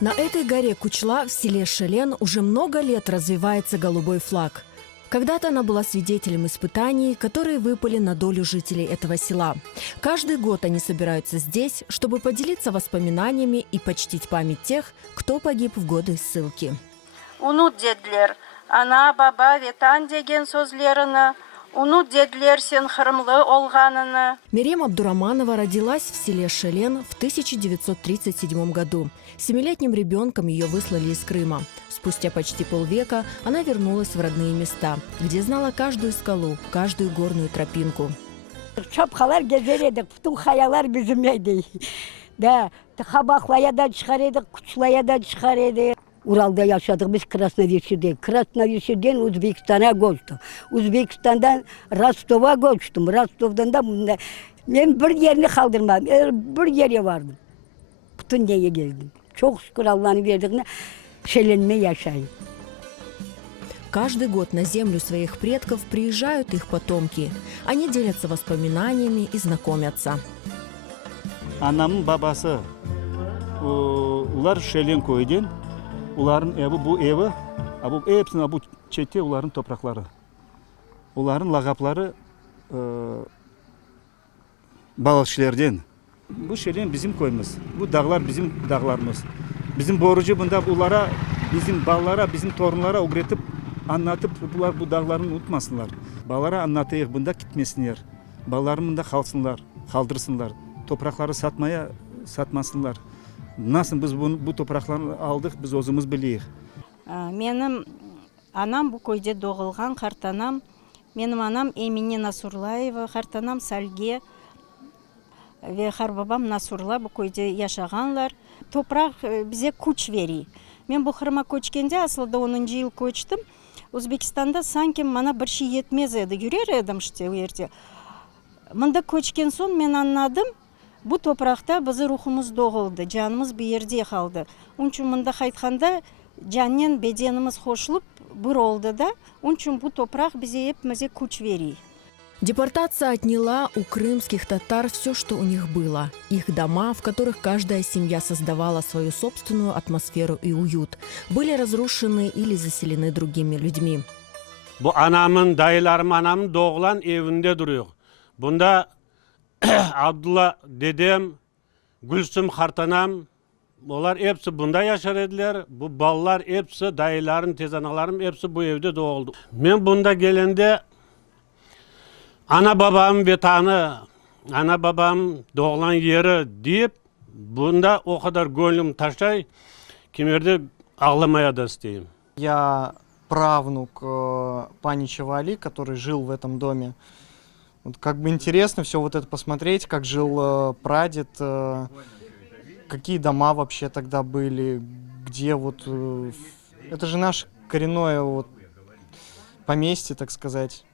На этой горе Кучла в селе Шелен уже много лет развивается голубой флаг. Когда-то она была свидетелем испытаний, которые выпали на долю жителей этого села. Каждый год они собираются здесь, чтобы поделиться воспоминаниями и почтить память тех, кто погиб в годы ссылки. Унут дедлер, ана, баба, ветан деген сөзлеріні, унут дедлер сен хырымлы олғанını. Мерем Абдураманова родилась в селе Шелен в 1937 году. 7-летним ребенком ее выслали из Крыма. Спустя почти полвека она вернулась в родные места, где знала каждую скалу, каждую горную тропинку. Çapkalar gezerdik, bütün hayalar bizimleydi. Da, Habaklı'ya da çıkarıyorduk, Kuçla'ya da çıkarıyorduk. Ural'da yaşadık biz Krasnoyarsk'te. Krasnoyarsk'ten Uzbekistan'a göçtüm. Uzbekistan'dan Rostov'a göçtüm. Rostov'dan da ben bir yerini kaldırmadım. Bir yere vardım. Bütün yere gezdim. Çok şükür Allah'ın verdiğine şelenme yaşayayım. Каждый год на землю своих предков приезжают их потомки. Они делятся воспоминаниями и знакомятся. Anamın babası, ular Şelen köyden, uların evi bu evi, bu hepsine bu çete uların toprakları. Uların lagapları balıkçılardan. Bu Şelen bizim köyümüz, bu dağlar bizim dağlarımız. Bizim borucu bunda bunlara, bizim ballara, bizim torunlara öğretip anlatıp bunlar bu dağlarını unutmasınlar. Ballara anlatayıq bunda gitmesinler. Ballarım bunda kalsınlar, kaldırsınlar. Toprakları satmasınlar. Nasıl biz bu toprakları aldık, biz özümüz bileyik. Менің анам бұл көйде доғылған қартанам. Менің анам Эмине Насурлаева, қартанам Сальге ve Харбабам Насурла бұл көйде яшағанлар. Топрақ бізе күч вери. Мен бұл қырма көчкенде, асылда 10 жыл көчтім. Өзбекстанда санки мана бір ши етмез еді, жүрер едім ште өерде. Мында көчкен сон мен анладым, бұл топырақта бізді рухымыз доғылды, жанымыз бір ерде қалды. Ончын мында қайтқанда жаннен беденіміз қошылып бір олды да, ончын бұл топырақ бізе епмізе күч вери. Депортация отняла у крымских татар все, что у них было. Их дома, в которых каждая семья создавала свою собственную атмосферу и уют, были разрушены или заселены другими людьми. Bu anamın, dayılarım anamın doğulan evinde duruyor. Bunda Abdullah dedem, Gülsüm Hartanam, onlar hepsi bunda yaşar ediler. Bu ballar hepsi, dayılarım, tezanalarım hepsi bu evde doğuldu. Ben bunda gelende ana babam vetanı, ana babam doğulan yeri deyip, bunda o kadar gönlüm taşay, kimerde ağlamaya da isteyim. Я правнук Паничева Али, который жил в этом доме. Вот как бы интересно все вот это посмотреть, как жил прадед, какие дома вообще тогда были, где вот... Это же наше коренное вот поместье, так сказать.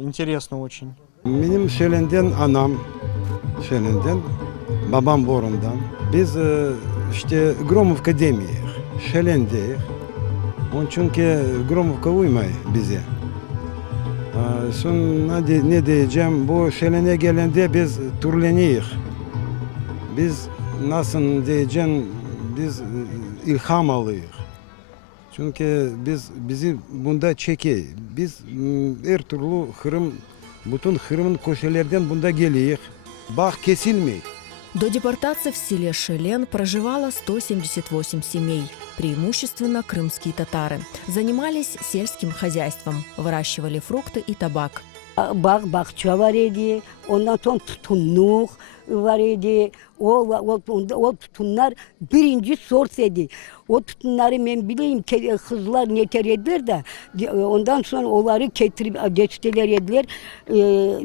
Интересно очень. Benim Şelen'den anam, Şelen'den, babam Borun'dan. Biz işte Gromovka demeyiz, Şelen deyiz. Onun çünkü Gromovka uymay bize. Sonra ne diyeceğim, bu Şelen'e gelende biz turleniyiz. Biz nasıl diyeceğim, biz ilham alıyız. Çünkü bizi bunda çekiyor. Biz her türlü Kırım, bütün Kırım'ın köşelerden bunda geliyor. Bağ kesilmiyor. До депортации в селе Шелен проживало 178 семей, преимущественно крымские татары. Занимались сельским хозяйством, выращивали фрукты и табак. Bağ, bahçe var idi. Ondan sonra tutunluk var idi. O tutunlar birinci sort idi. O tutunları ben bileyim kızlar ne terediler de ondan sonra onları getirip geçtiler yediler.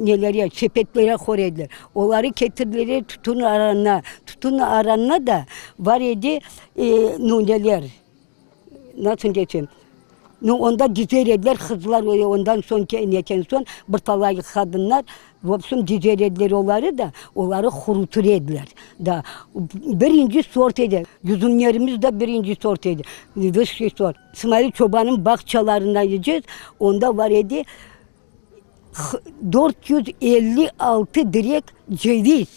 Nelere sepetlere koydular. Onları getirdiler tutun aranına da var idi nuneler. Nasıl diyeceğim? Onda dizerediler kızlar ondan son son bir talay kadınlar vapsın dizerediler onları kurutur ediler. Da birinci sort edi. Yüzünlerimiz de birinci sort edi. Dış sort. İsmail Çoban'ın bahçelerine gideceğiz. Onda var idi 456 direk ceviz.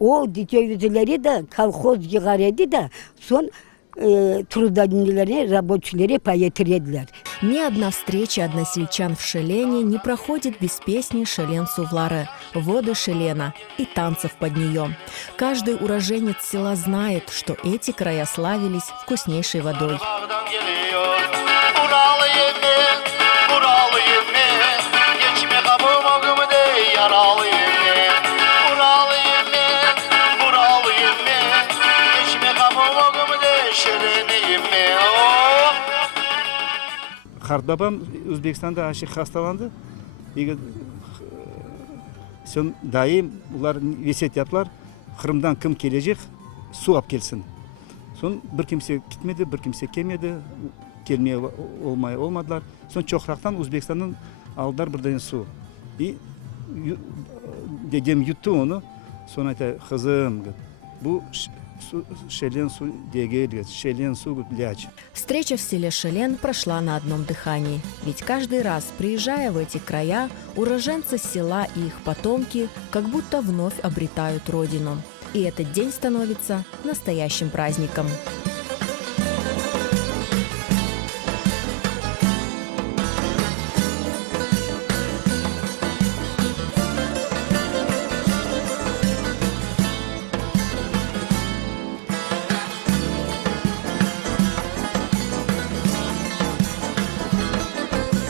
O cevizleri de kolhoz yığar idi de son trudadinlere, рабочилere поетередler. Ни одна встреча односельчан в Шелене не проходит без песни «Шелен Сувлары», «Воды Шелена» и танцев под нее. Каждый уроженец села знает, что эти края славились вкуснейшей водой. Хартбабам Өзбекстанда ашық хасталанды. Сон дайым олар весет yaptılar. Қырымдан кім кележек, су алып келсін. Сон бір kimse кетмеді, бір kimse келмеді, келмей olmadılar. Сон çoğraqtan Өзбекстанның алдар бірден су. И дедем yuttu onu. Sonra ayta kızım, bu Шелен су дегель, Шелен су ляч. Встреча в селе Шелен прошла на одном дыхании. Ведь каждый раз, приезжая в эти края, уроженцы села и их потомки как будто вновь обретают родину. И этот день становится настоящим праздником.